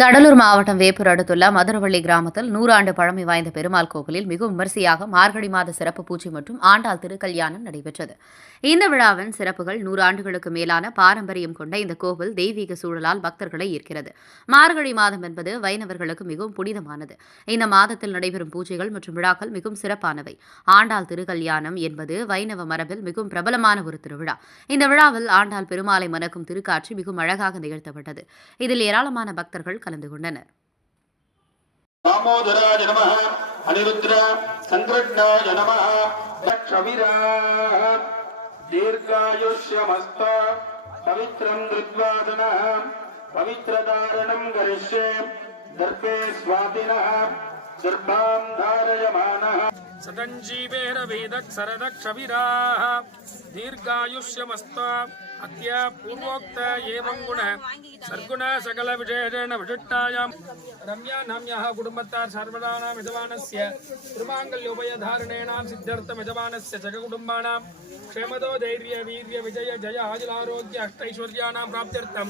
கடலூர் மாவட்டம் வேப்பூர் அடுத்துள்ள மதுரவள்ளி கிராமத்தில் நூறாண்டு பழமை வாய்ந்த பெருமாள் கோவிலில் மிக விமரிசையாக மார்கழி மாத சிறப்பு பூஜை மற்றும் ஆண்டாள் திருக்கல்யாணம் நடைபெற்றது. இந்த விழாவின் சிறப்புகள் நூறு ஆண்டுகளுக்கு மேலான பாரம்பரியம் கொண்ட இந்த கோவில் தெய்வீக சூழலால் பக்தர்களை ஈர்க்கிறது. மார்கழி மாதம் என்பது வைணவர்களுக்கு மிகவும் புனிதமானது. இந்த மாதத்தில் நடைபெறும் பூஜைகள் மற்றும் விழாக்கள் மிகவும் சிறப்பானவை. ஆண்டாள் திருக்கல்யாணம் என்பது வைணவ மரபில் மிகவும் பிரபலமான ஒரு திருவிழா. இந்த விழாவில் ஆண்டாள் பெருமாளை மணக்கும் திருக்காட்சி மிகவும் அழகாக நிகழ்த்தப்பட்டது. இதில் ஏராளமான பக்தர்கள் கலந்து கொண்டனர் दामोदराय नमः अनिरुद्र सन्द्रज्ञाय नमः क्षविराः दीर्घायुष्यमस्त पवित्रम् धृत्वादनः पवित्रधारणम् करिष्ये दर्पे स्वातिनः गर्भाम् धारयमानः सदञ्जीवेरवेदक्षरदक्षविराः दीर्घायुष्यमस्त अद्य पूर्वोक्त एवं गुण, सर्गुण सकलविशेषेण विशिष्टायां रम्या नाम्याः कुटुम्बत्तात् सर्वदानां यजमानस्य तिरुमाङ्गल्योभयधारणेनां सिद्ध्यर्थं यजमानस्य जगकुटुम्बानां क्षेमतो धैर्य, वीर्य, विजय, जय आजुलारोग्य अष्टैश्वर्याणां प्राप्त्यर्थं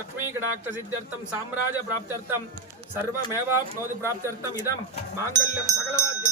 लक्ष्मीगणाक्षसिद्ध्यर्थं साम्राज्य प्राप्त्यर्थं सर्वमेवाप्नोति प्राप्त्यर्थम् इदं माङ्गल्यं सकलवाद्यं